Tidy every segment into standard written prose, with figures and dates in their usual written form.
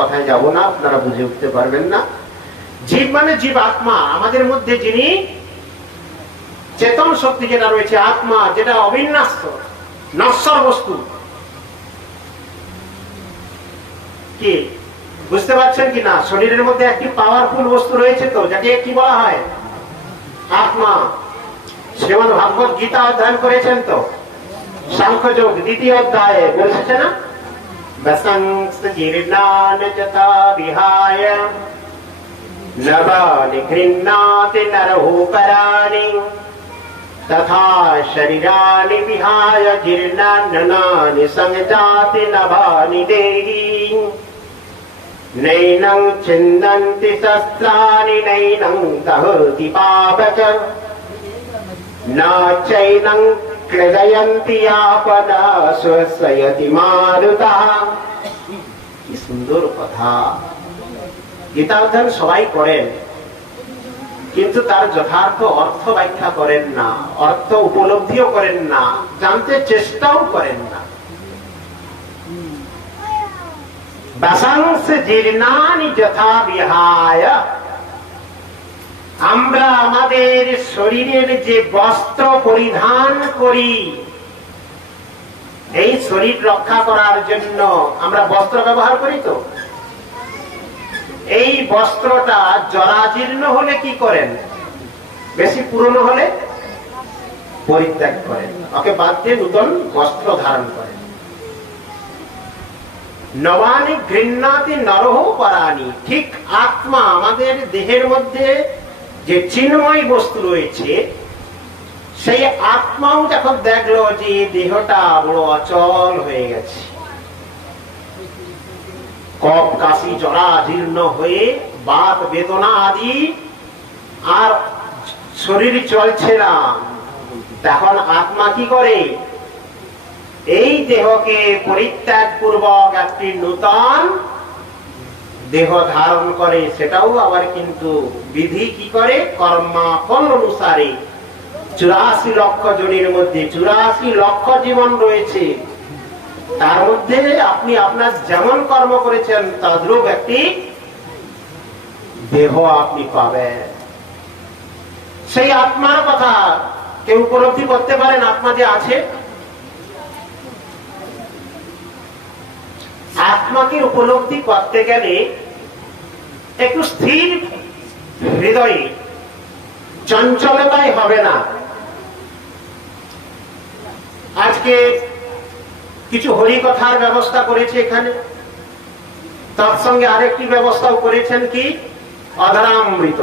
কথায় যাব না, আপনারা বুঝে উঠতে পারবেন না। জীব মানে জীব আত্মা, আমাদের মধ্যে যিনি চেতন শক্তি যেটা রয়েছে, আত্মা যেটা অবিন্যাস্ত নশ্বর বস্তু, কি বুঝতে পারছেন কি না? শরীরের মধ্যে একটি পাওয়ারফুল বস্তু রয়েছে তো, যাকে কি বলা হয়? আত্মা। শ্রীমদ্ ভাগবত গীতা অধ্যয়ন করেছেন তো, সাংখ্যযোগ 2য় অধ্যায়ে বলছে না, জীর্ণান যথা বিহায় নবানি গৃহ্ণাতি নরহূপরাণি তথা শরীরাণি বিহায় জীর্ণান্নানি সংজাতি নবানি দেহি নৈনং ছিন্দন্তি শস্ত্রাণি নৈনং দহতি পাবক ন চৈনং ক্লেদয়ন্তি আপদা স্বস্যয়তি মারুতঃ। কি সুন্দর কথা! গীতা অধ্যয়ন সবাই করেন, কিন্তু তার যথার্থ অর্থ ব্যাখ্যা করেন না, অর্থ উপলব্ধিও করেন না, জানতে চেষ্টাও করেন না। বাসাংস জীর্ণানি যথা বিহায়, আমরা আমাদের শরীরের যে বস্ত্র পরিধান করি, এই শরীর রক্ষা করার জন্য আমরা বস্ত্র ব্যবহার করি তো, এই বস্ত্রটা জরাজীর্ণ হলে কি করেন? বেশি পুরনো হলে পরিত্যাগ করেন, ওকে বাদ দিয়ে নূতন বস্ত্র ধারণ করেন। নবানি গৃহ্ণাতি নরহ পরাণি, ঠিক আত্মা আমাদের দেহের মধ্যে যে চিন্ময় বস্তু রয়েছে, সেই আত্মাও যখন দেখলো যে দেহটা বড় অচল হয়ে গেছে, কফ কাশি জরা জীর্ণ হয়ে বাত বেদনা আদি আর শরীর চলছে না, তখন আত্মা কি করে? এই দেহকে পরিত্যাগ পূর্বক একটি নূতন দেহ ধারণ করে। সেটাও আবার কিন্তু বিধি কি করে? কর্মাফল অনুসারে। 84 লক্ষ জনের মধ্যে 84 লক্ষ জীবন রয়েছে, তার মধ্যে আপনি আপনার যেমন কর্ম করেছেন তদ্রূপ একটি দেহ আপনি পাবেন। সেই আত্মার কথা কেউ উপলব্ধি করতে পারেন? আত্মা যে আছে, আত্মাকে উপলব্ধি করতে গেলে একটু স্থির হৃদয়ে, চঞ্চলতায় হবে না। আজকে কিছু হরিকথার ব্যবস্থা করেছে এখানে, তার সঙ্গে আরেকটি ব্যবস্থাও করেছেন কি? অধরামৃত,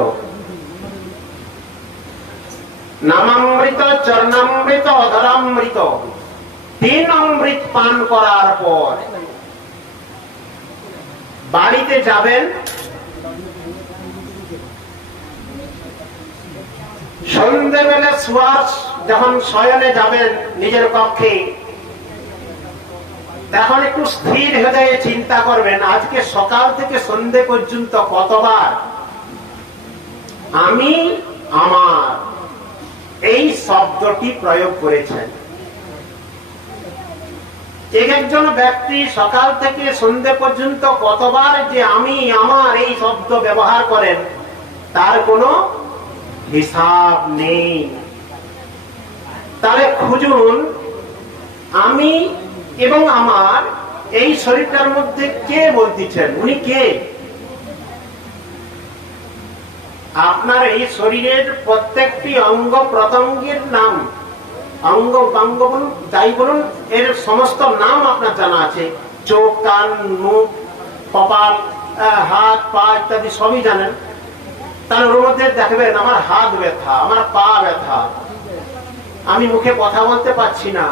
নামামৃত, চরণামৃত, অধরামৃত, 3 অমৃত পান করার পর বাড়িতে যাবেন, সন্ধ্যেবেলা শোয়ার যখন শয়নে যাবেন নিজের কক্ষে, তখন একটু স্থির হৃদয়ে চিন্তা করবেন, আজকে সকাল থেকে সন্ধ্যে পর্যন্ত কতবার আমি আমার এই শব্দটি প্রয়োগ করেছেন। একজন ব্যক্তি সকাল থেকে সন্ধ্যে পর্যন্ত কতবার যে আমি আমার এই শব্দ ব্যবহার করেন, তার কোনো হিসাব নেই। তাহলে খুঁজুন, আমি এবং আমার এই শরীরটার মধ্যে কে বলতেছেন? উনি কে? আপনার এই শরীরের প্রত্যেকটি অঙ্গ প্রত্যঙ্গের নাম, অঙ্গ অঙ্গ বলুন, যাই বলুন, এর সমস্ত নাম আপনার জানা আছে। চোখ, কান, মুখ, কপাল, হাত, পা ইত্যাদি সবই জানেন। তার ওর মধ্যে দেখবেন আমার হাত ব্যথা, আমার পা ব্যথা, আমি মুখে কথা বলতে পারছি না,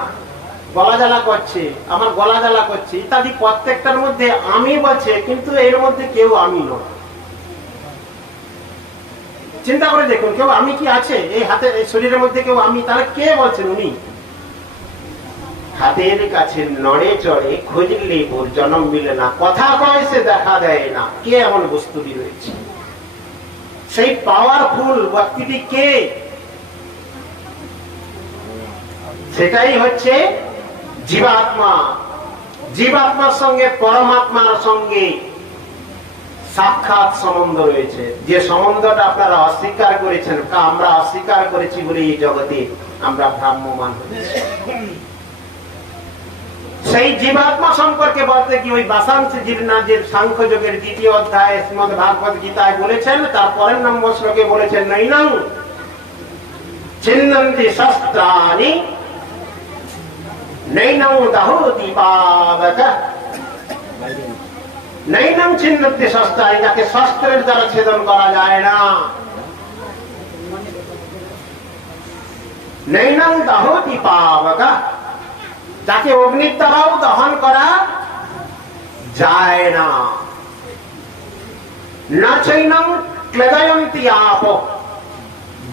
গলা জ্বালা করছে, আমার গলা জ্বালা করছে ইত্যাদি। প্রত্যেকটার মধ্যে আমি বলছে, কিন্তু এর মধ্যে কেউ আমি নয়। চিন্তা করে দেখুন, কেউ আমি কি আছে এই হাতে, এই শরীরের মধ্যে কেউ আমি? তাহলে কে বলছেন? উনি। হাতের কাছে নড়ে চড়ে খুঁজলে ওর জন্ম মিলে না, কথা কয় সে দেখা দেয় না, কে এমন বস্তুটি রয়েছে? সেই পাওয়ারফুল ব্যক্তিটি কে? সেটাই হচ্ছে জীবাত্মা। জীবাত্মার সঙ্গে পরমাত্মার সঙ্গে সাক্ষাৎ সম্বন্ধ রয়েছে, যে সম্বন্ধটা আপনারা অস্বীকার করেছেন, আমরা অস্বীকার করেছি বলে এই জগতে আমরা ভ্রাম্যমান হয়েছি। সেই জীবাত্মা সম্পর্কে বলতে কি ওই বাসাংশ জীবনাথের সাংখ্য যোগের 2য় অধ্যায় শ্রীমদ্ ভাগবত গীতায় বলেছেন, তার পরের নম্বর শ্লোকে বলেছেন, নৈনং ছিন্নন্তি শস্ত্রাণি নৈনং দাহতি পাবক। নৈনং ছিন্নন্তি শস্ত্রাণি, যাকে শস্ত্রের দ্বারা ছেদন করা যায় না। নৈনং দাহতি পাবক, যাকে অগ্নির দ্বারাও দহন করা যায় না। না চৈনং ক্লেদয়ন্তি আপ,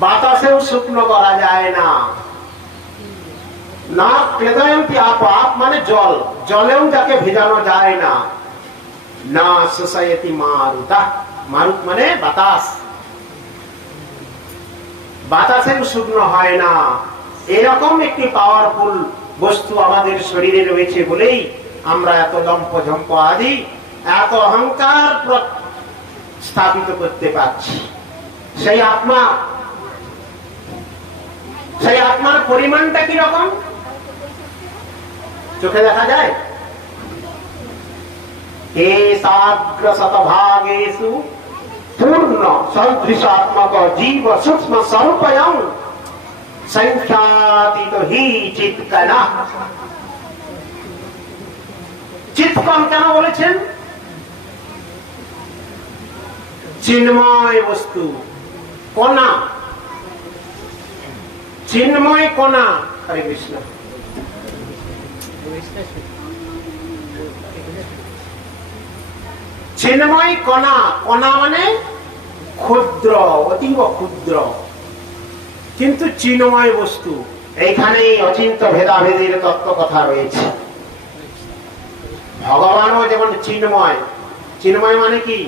বাতাসেও শুকনো করা যায় না। না ক্লেদয়ন্তি আপ, আপ মানে জল, জলেও যাকে ভেজানো যায় না। না শোষয়তি মারুতা, মারুত মানে বাতাস, বাতাসেও শুকনো হয় না। এরকম একটি পাওয়ারফুল বস্তু আমাদের শরীরে রয়েছে বলেই আমরা এত লম্পঝম্প আদি এত অহংকার স্থাপিত করতে পারছি। সেই আত্মা, সেই আত্মার পরিমাণটা কি রকম চোখে দেখা যায়? হে সাগ্র শতভাগেষু পূর্ণ সদৃশাত্মক জীব সূক্ষ্ম স্বরূপয়ং সংখ্যাতীত হি চিৎকণা। চিৎকণ কেন বলেছেন? চিন্ময় বস্তু, কণা, চিন্ময় কণা। হরে কৃষ্ণ। চিন্ময় কণা, কণা মানে ক্ষুদ্র, অতীব ক্ষুদ্র, কিন্তু চিন্ময় বস্তু। এইখানেই অচিন্ত ভেদাভেদের তত্ত্ব কথা রয়েছে। ভগবানও যেমন চিন্ময়। চিন্ময় মানে কি?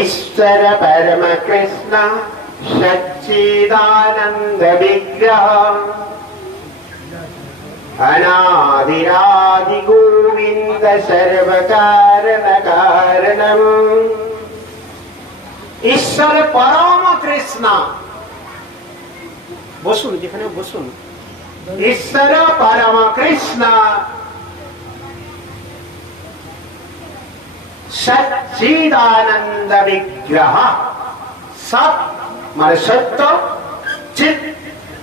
ঈশ্বর পরম কৃষ্ণ সচ্চিদানন্দ বিগ্রহ অনাদিরাদি গোবিন্দ সর্বকারণ কারণম। ঈশ্বর পরম কৃষ্ণ, বসুন যেখানে বসুন। ঈশ্বর পরম কৃষ্ণ সচ্চিদানন্দ বিগ্রহ। সৎ মানে সত্য, চিৎ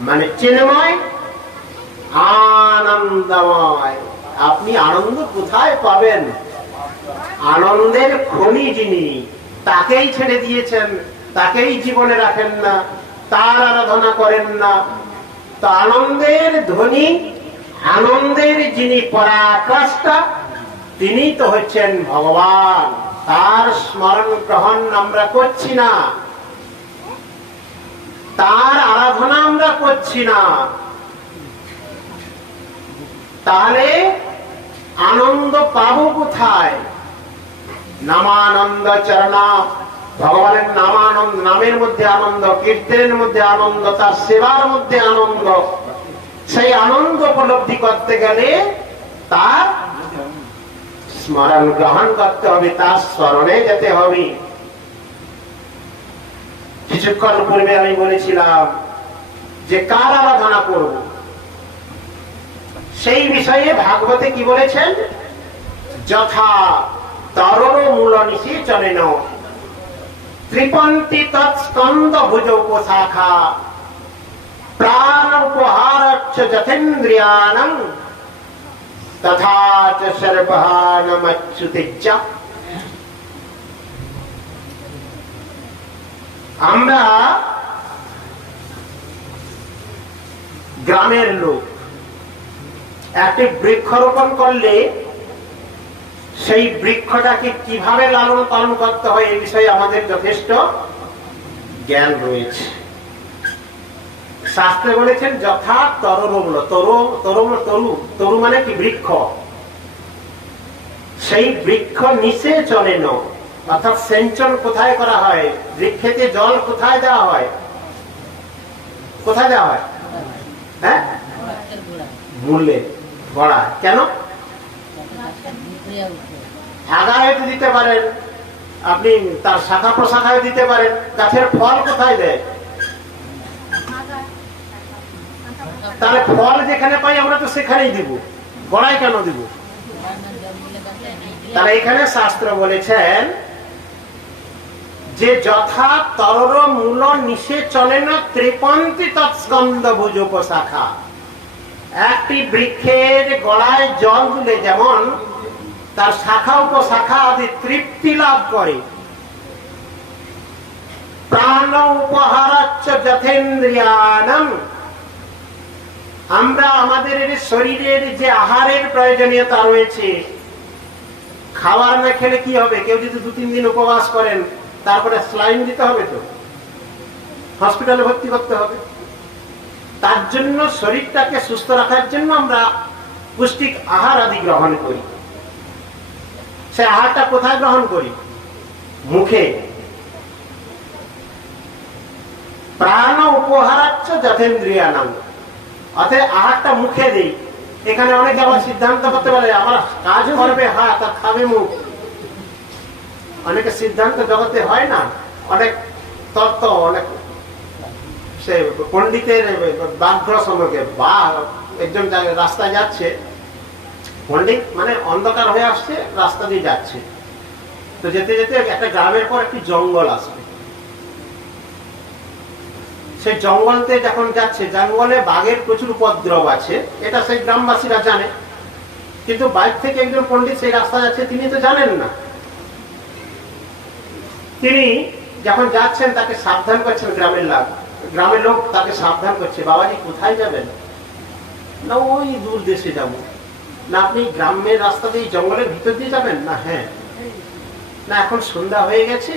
মানে চিন্ময়, আনন্দময়। আপনি আনন্দ কোথায় পাবেন? আনন্দের খনি যিনি, তাকেই ছেড়ে দিয়েছেন, তাকেই জীবনে রাখেন না, তার আরাধনা করেন না। তো আনন্দের ধনী, আনন্দের যিনি পরাকাষ্ঠা, তিনি তো হচ্ছেন ভগবান। তার স্মরণ গ্রহণ আমরা করছি না, তার আরাধনা আমরা করছি না। তাহলে আনন্দ পাবো কোথায়? নামানন্দ চরণা, ভগবানের নামানন্দ, নামের মধ্যে আনন্দ, কীর্তনের মধ্যে আনন্দ, তার সেবার মধ্যে আনন্দ। সেই আনন্দ উপলব্ধি করতে গেলে তার স্মরণ গ্রহণ করতে হবে, তার স্মরণে যেতে হবে। কিছুক্ষণ পূর্বে আমি বলেছিলাম যে কার আরাধনা করব, সেই বিষয়ে ভাগবতে কি বলেছেন? যথা তরল মূল নিষেচনেন ত্রিপন্তি তৎস্কন্দ ভুজ উপশাখা প্রাণ উপহারচ্ছ যথেন্দ্রিয়াণং তথা চ সর্বহানমচ্যুতিজ্জ। আমরা গ্রামের লোক, একটি বৃক্ষরোপণ করলে সেই বৃক্ষটাকে কিভাবে লালন পালন করতে হয় এই বিষয়ে আমাদের যথেষ্ট জ্ঞান রয়েছে। শাস্ত্রে বলেছেন যথা তরুমূল, তরু মানে কি? বৃক্ষ। সেই বৃক্ষ নিচে চলে ন, অর্থাৎ সেঞ্চন কোথায় করা হয়? বৃক্ষেতে জল কোথায় দেওয়া হয়? কোথায় দেওয়া হয়? হ্যাঁ, মূলে গোড়ায়। কেন? আগায় দিতে পারেন, আপনি তার শাখা প্রশাখায় দিতে পারেন। গাছের ফল কোথায় দেয়? তাহলে ফল যেখানে পাই আমরা তো সেখানেই দিব, গোড়ায় কেন দিব? তাহলে এখানে শাস্ত্র বলেছেন যে যথা তরর মূল নিষে চলে না ত্রিপন্থী তৎস্কন্দ ভুজ উপশাখা। একটি বৃক্ষের গোড়ায় জল দিলে যেমন তার শাখা উপশাখা আদি তৃপ্তি লাভ করে, প্রাণ উপহারাচ্চ যথেন্দ্রিয়ানাম, আমরা আমাদের শরীরের যে আহারের প্রয়োজনীয়তা রয়েছে, খাবার না খেলে কি হবে? কেউ যদি 2-3 দিন উপবাস করেন তারপরে স্লাইন দিতে হবে, তো হসপিটালে ভর্তি করতে হবে। তার জন্য শরীরটাকে সুস্থ রাখার জন্য আমরা পুষ্টিক আহার আদি গ্রহণ করি। সে আহারটা কোথায় গ্রহণ করি? মুখে। প্রাণ উপহারাচ্ছ যথেন্দ্রিয়ানাম, অতএব আহারটা মুখে দেই। এখানে অনেকে আবার সিদ্ধান্ত করতে পারে আমার কাজ করবে হাত আর খাবে মুখ। অনেকে সিদ্ধান্ত জগতে হয় না, অনেক তত্ত্ব, অনেক সে পণ্ডিতের বাঘ্র সম্পর্কে। বা একজন রাস্তায় যাচ্ছে, পণ্ডিত মানে অন্ধকার হয়ে আসছে, রাস্তা দিয়ে যাচ্ছে, তো যেতে যেতে একটা গ্রামের পর একটি জঙ্গল আসবে। সেই জঙ্গলতে যখন যাচ্ছে, জঙ্গলে বাঘের প্রচুর উপদ্রব আছে, এটা সেই গ্রামবাসীরা জানে, কিন্তু বাইরে থেকে একজন পণ্ডিত সেই রাস্তা যাচ্ছে, তিনি তো জানেন না। তিনি যখন যাচ্ছেন তাকে সাবধান করছেন, গ্রামের লোক তাকে সাবধান করছে, বাবাজি কোথায় যাবেন? না ওই দূর দেশে যাব। না আপনি গ্রামের রাস্তা দিয়ে জঙ্গলের ভিতর দিয়ে যাবেন? না হ্যাঁ। না এখন সন্ধ্যা হয়ে গেছে,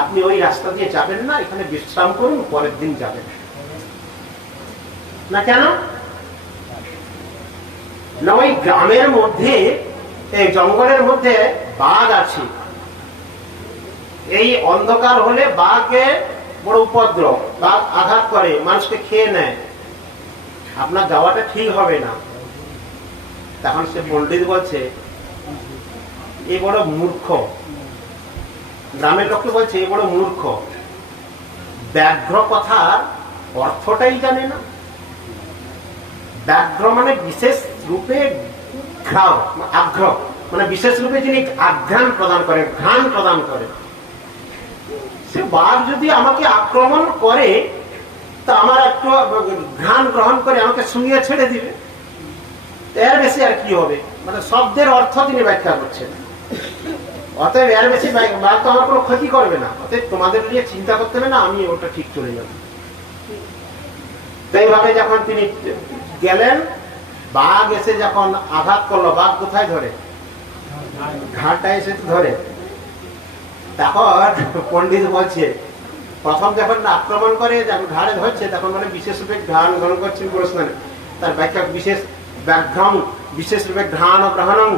আপনি ওই রাস্তা দিয়ে যাবেন না, এখানে বিশ্রাম করুন, পরের দিন যাবেন। না কেন? না ওই গ্রামের মধ্যে, এই জঙ্গলের মধ্যে বাঘ আছে, এই অন্ধকার হলে বাঘে বড় উপদ্রব, বাঘ আঘাত করে, মানুষকে খেয়ে নেয়, আপনার যাওয়াটা ঠিক হবে না। তখন সে পণ্ডিত বলছে এ বড় মূর্খ, গ্রামের লোককে বলছে এ বড় মূর্খ, ব্যাঘ্র কথার অর্থটাই জানে না। ব্যাঘ্র মানে বিশেষ রূপে আগ্রহ, মানে বিশেষ রূপে যিনি আঘ্রাণ প্রদান করেন, ঘ্রাণ প্রদান করেন। সে বাঘ যদি আমাকে আক্রমণ করে তা আমার একটু ঘ্রাণ গ্রহণ করে আমাকে শুনিয়ে ছেড়ে দিবে, এর বেশি আর কি হবে? মানে শব্দের অর্থ তিনি ব্যাখ্যা করছেন। অতএব এর বেশি বাঘ তো আমার কোনো ক্ষতি করবে না, অতএব তোমাদের নিয়ে চিন্তা করতে হবে না, আমি ওটা ঠিক চলে যাব। তো এইভাবে যখন তিনি গেলেন, বাঘ এসে যখন আঘাত করলো, বাঘ কোথায় ধরে? ঘাটটা এসে ধরে। তখন পণ্ডিত বলছে প্রথম যখন আক্রমণ করে, যখন ঘাড়ে ধরছে, তখন মানে বিশেষ রূপে ঘ্রাণ গ্রহণ করছেন প্রশ্নে, তার ব্যাখ্যা বিশেষ ব্যাঘ্রম বিশেষ রূপে ঘ্রাণ ও গ্রহণং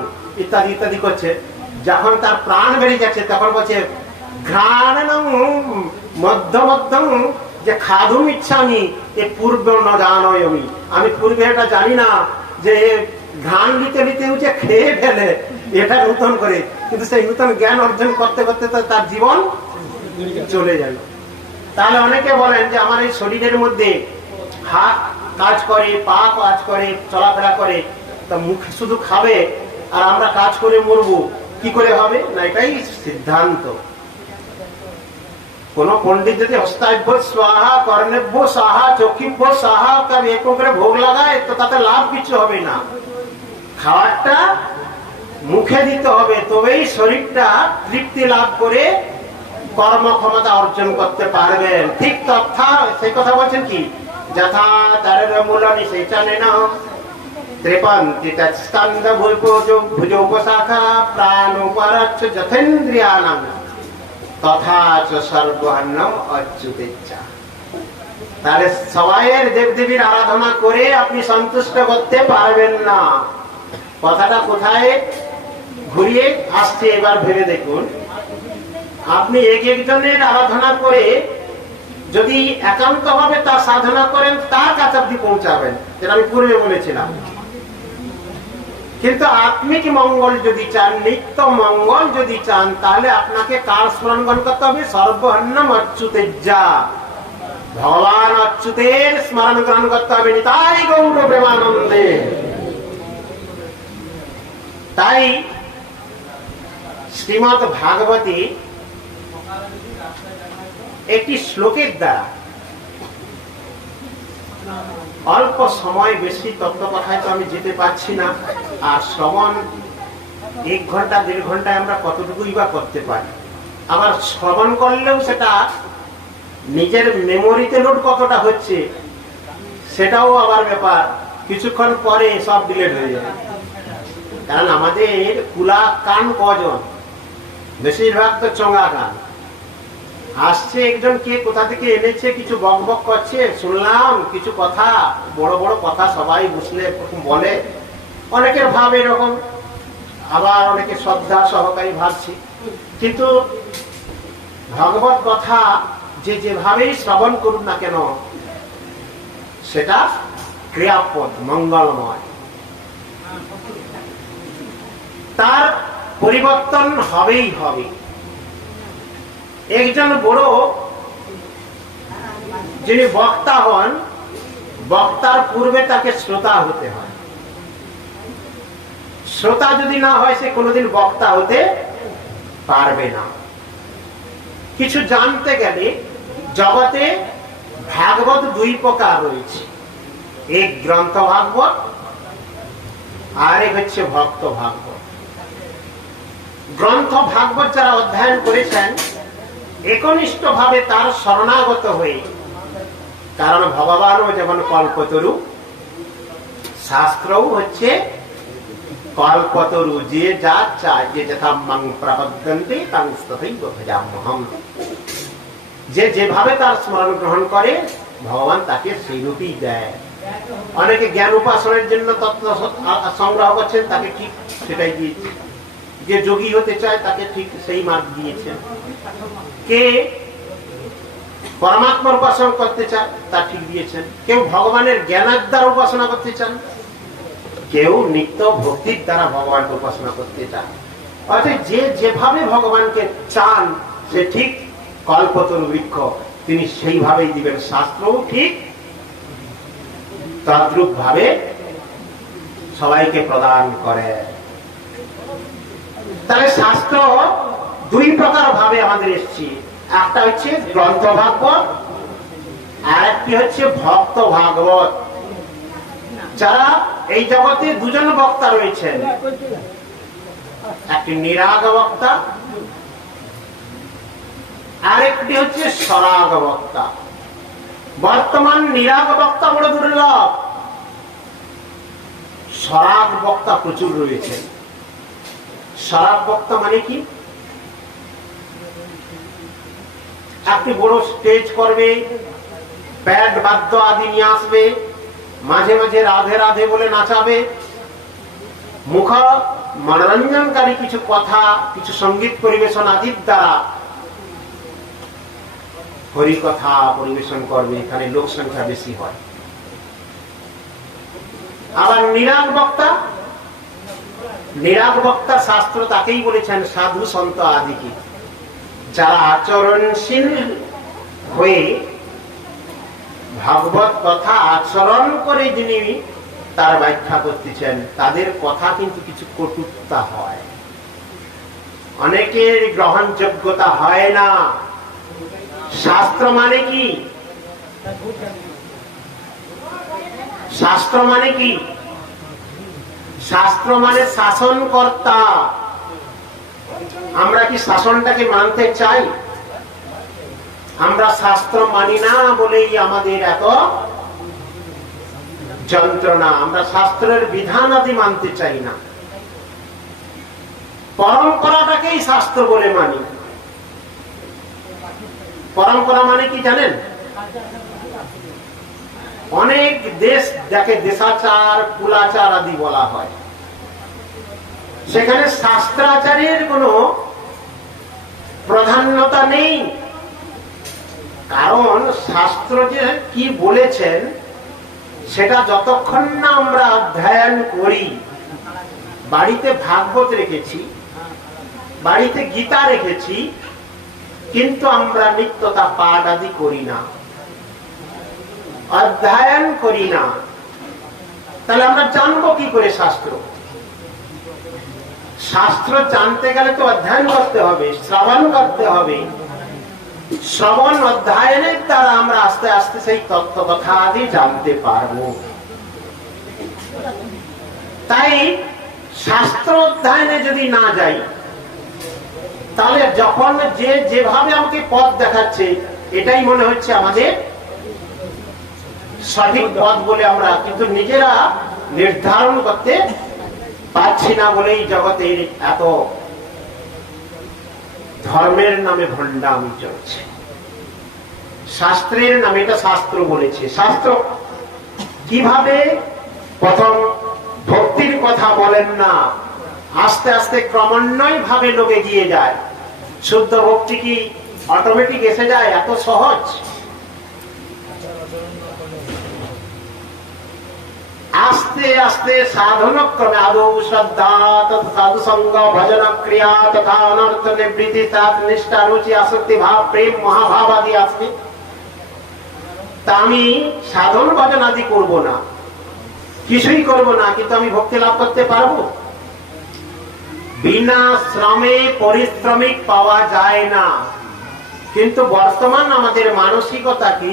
ইত্যাদি ইত্যাদি করছে। যখন তার প্রাণ বেরিয়ে যাচ্ছে তখন বলছে ঘ্রাণং মধ্য মধ্যম যে খাদুম ইচ্ছামি এ পূর্ব ন জানয়মি, আমি পূর্বে এটা জানি না যে ঘ্রাণ নিতে নিতে যে খেয়ে ফেলে, এটা নূতন করে, কিন্তু সেই নূতন জ্ঞান অর্জন করতে করতে তার জীবন চলে গেল। তাহলে অনেকে বলেন যে আমার এই শরীরের মধ্যে হাত কাজ করে, পা কাজ করে, চলাফেরা করে, তা মুখ শুধু খাবে আর আমরা কাজ করে মরবো, কি করে হবে? না এটাই সিদ্ধান্ত। কোন পণ্ডিত যদি হস্তাভ্য স্বাহা, কর্ণেভ্য সাহা, চক্ষিভ্য সাহা এক করে ভোগ লাগায়, তো তাতে লাভ কিছু হবে না। খাবারটা মুখে দিতে হবে, তবেই শরীরটা তৃপ্তি লাভ করে কর্মক্ষমতা অর্জন করতে পারবেন। ঠিক তথা সেই কথা বলছেন কি, যথা তারের মূল নিষেচনে না ত্রিপন্থী তৎস্কন্দ ভুজ উপশাখা প্রাণ উপরাচ্ছ যথেন্দ্রিয়ানাম তথা চ সর্বান্নম অচ্যুতেচ্ছা। তাহলে সবাইয়ের দেবদেবীর আরাধনা করে আপনি সন্তুষ্ট করতে পারবেন না। কথাটা কোথায় ঘুরিয়ে আসছে এবার ভেবে দেখুন। আপনি এক একজনের আরাধনা করে যদি একান্ত ভাবে তার সাধনা করেন, তার কাছে আপনি পৌঁছাবেন, যেটা আমি পূর্বে বলেছিলাম। কিন্তু আত্মিক মঙ্গল যদি চান, নিত্য মঙ্গল যদি চান, তাহলে আপনাকে কার স্মরণ গ্রহণ করতে হবে? সর্বহন্নম অচ্যুতের যা, ভগবান অচ্যুতের স্মরণ গ্রহণ করতে হবে। তাই গৌর প্রেমানন্দে। তাই শ্রীমদ্ ভাগবতী একটি শ্লোকের দ্বারা, অল্প সময়, বেশি তত্ত্ব কথায় তো আমি যেতে পারছি না, আর শ্রবণ 1 ঘন্টা 1.5 ঘন্টায় আমরা কতটুকুই বা করতে পারি। আবার শ্রবণ করলেও সেটা নিজের মেমোরিতে লোড কতটা হচ্ছে সেটাও আবার ব্যাপার, কিছুক্ষণ পরে সব ডিলেট হয়ে যায়। কারণ আমাদের কুলা কান কজন? বেশিরভাগ তো চঙ্গা কান। আসছে একজন, কে কোথা থেকে এনেছে, কিছু বক বক করছে, শুনলাম কিছু কথা, বড় বড় কথা সবাই বুঝলে বলে, অনেকের ভাব এরকম, আবার অনেকে শ্রদ্ধা সহকারী ভাবছি। কিন্তু ভগবত কথা যে যেভাবেই শ্রবণ করুন না কেন, সেটা ক্রিয়াপদ, মঙ্গলময়। তার পরিবর্তন হবেই হবে। একজন বড় যিনি বক্তা হন, বক্তার পূর্বে তাকে শ্রোতা হতে হয়। শ্রোতা যদি না হয়, সে কোনোদিন বক্তা হতে পারবে না। কিছু জানতে গেলে জগতে ভাগবত 2 প্রকার রয়েছে। এক গ্রন্থ ভাগবত, আর এক হচ্ছে ভক্ত ভাগবত। গ্রন্থ ভাগবত যারা অধ্যয়ন করেছেন, একনিষ্ঠ ভাবে তার শরণাগত হয়ে, কারণ ভগবানও যেমন কল্পতরু, শাস্ত্রও হচ্ছে কল্পতরু। যে যা চায়, যে যথা মাং প্রপদ্যন্তে তাং তথৈব ভজাম্যহম। যে যেভাবে তার স্মরণ গ্রহণ করে, ভগবান তাকে সেই রূপই দেয়। অনেকে জ্ঞান উপাসনের জন্য তত্ত্ব সংগ্রহ করছেন, তাকে ঠিক সেটাই দিয়েছে। যে যোগী হতে চায়, তাকে ঠিক সেই মার্গ দিয়েছেন। কে পরমাত্মার উপাসনা করতে চায়, তা ঠিক দিয়েছেন। কেউ ভগবানের জ্ঞানের দ্বারা উপাসনা করতে চান, কেউ নিত্য ভক্তির দ্বারা ভগবানকে উপাসনা করতে চান। অর্থাৎ যে যেভাবে ভগবানকে চান, সে ঠিক কল্পতরু বৃক্ষ, তিনি সেইভাবেই দিবেন। শাস্ত্রও ঠিক তদ্রূপ ভাবে সবাইকে প্রদান করে। তাহলে শাস্ত্র 2 প্রকার ভাবে আমাদের এসেছে। একটা হচ্ছে গ্রন্থ ভাগবত, আর একটি হচ্ছে ভক্ত ভাগবত। যারা এই জগতে 2 জন বক্তা রয়েছেন, একটি নিরাগ বক্তা, আর একটি হচ্ছে সরাগ বক্তা। বর্তমান নিরাগ বক্তা বড় দুর্লভ, সরাগ বক্তা প্রচুর রয়েছে। সরাগ বক্তা মানে কি? একটি বড় স্টেজ করবে, ব্যান্ড বাদ্য আদি নিয়ে আসবে, মাঝে মাঝে রাধে রাধে বলে নাচাবে, মুখ মনোরঞ্জনকারী কিছু কথা, কিছু সঙ্গীত পরিবেশন আদির দ্বারা হরি কথা পরিবেশন করবে। এখানে লোক সংখ্যা বেশি হয়। আবার নিরাগ বক্তা, নিরাগ বক্তা শাস্ত্র তাকেই বলেছেন সাধু সন্ত আদিকে, যারা আচরণশীল হয়ে ভাগবত কথা আচরণ করে যিনি তার ব্যাখ্যা করতেছেন, তাদের কথা কিন্তু কিছু কটুতা হয়, অনেকের গ্রহণযোগ্যতা হয় না। শাস্ত্র মানে কি? শাস্ত্র মানে কি? শাস্ত্র মানে শাসনকর্তা। আমরা কি শাসনটাকে মানতে চাই? আমরা শাস্ত্র মানি না বলেই আমাদের এত যন্ত্রণা। আমরা শাস্ত্রের বিধান আদি মানতে চাই না, পরম্পরাটাকেই শাস্ত্র বলে মানি। পরম্পরা মানে কি জানেন? অনেক দেশ যাকে দেশাচার, কুলাচার আদি বলা হয়, সেখানে শাস্ত্রাচারের কোনো প্রাধান্যতা নেই। কারণ শাস্ত্র যে কি বলেছেন, সেটা যতক্ষণ না আমরা অধ্যয়ন করি, বাড়িতে ভাগবত রেখেছি, বাড়িতে গীতা রেখেছি, কিন্তু আমরা নিত্যতা পাঠ আদি করি না, অধ্যয়ন করি না। তাহলে আমরা জানবো কি করে শাস্ত্র? শাস্ত্র জানতে গেলে তো অধ্যয়ন করতে হবে, শ্রবণ করতে হবে। শ্রবণ অধ্যয়নের দ্বারা আমরা আস্তে আস্তে সেই তত্ত্ব কথা আদি জানতে পারবো। তাই শাস্ত্র অধ্যয়নে যদি না যাই, তাহলে যখন যেভাবে আমাকে পথ দেখাচ্ছে এটাই মনে হচ্ছে আমাদের সঠিক পথ বলে, আমরা কিন্তু নিজেরা নির্ধারণ করতে পারছি না বলেই জগতের এত ধর্মের নামে ভণ্ডামি চলছে। শাস্ত্রের নামে, এটা শাস্ত্র বলেছে। শাস্ত্র কিভাবে প্রথম ভক্তির কথা বলেন না, আস্তে আস্তে ক্রমান্বয় ভাবে লোক এগিয়ে যায়। শুদ্ধ ভক্তি কি অটোমেটিক এসে যায়? এত সহজ? আস্তে আস্তে সাধন ক্রমে আদৌ শ্রদ্ধা সাধু সঙ্গ ভজন ক্রিয়া তথা অনর্থ নিবৃত্তি তাপ নিষ্ঠা রুচি আসক্তি ভাব প্রেম মহাভাব আদি আসবে। তা আমি সাধন ভজন আদি করব না, কিছুই করব না, কিন্তু আমি ভক্তি লাভ করতে পারবো? বিনা শ্রমে পারিশ্রমিক পাওয়া যায় না। কিন্তু বর্তমান আমাদের মানসিকতা কি?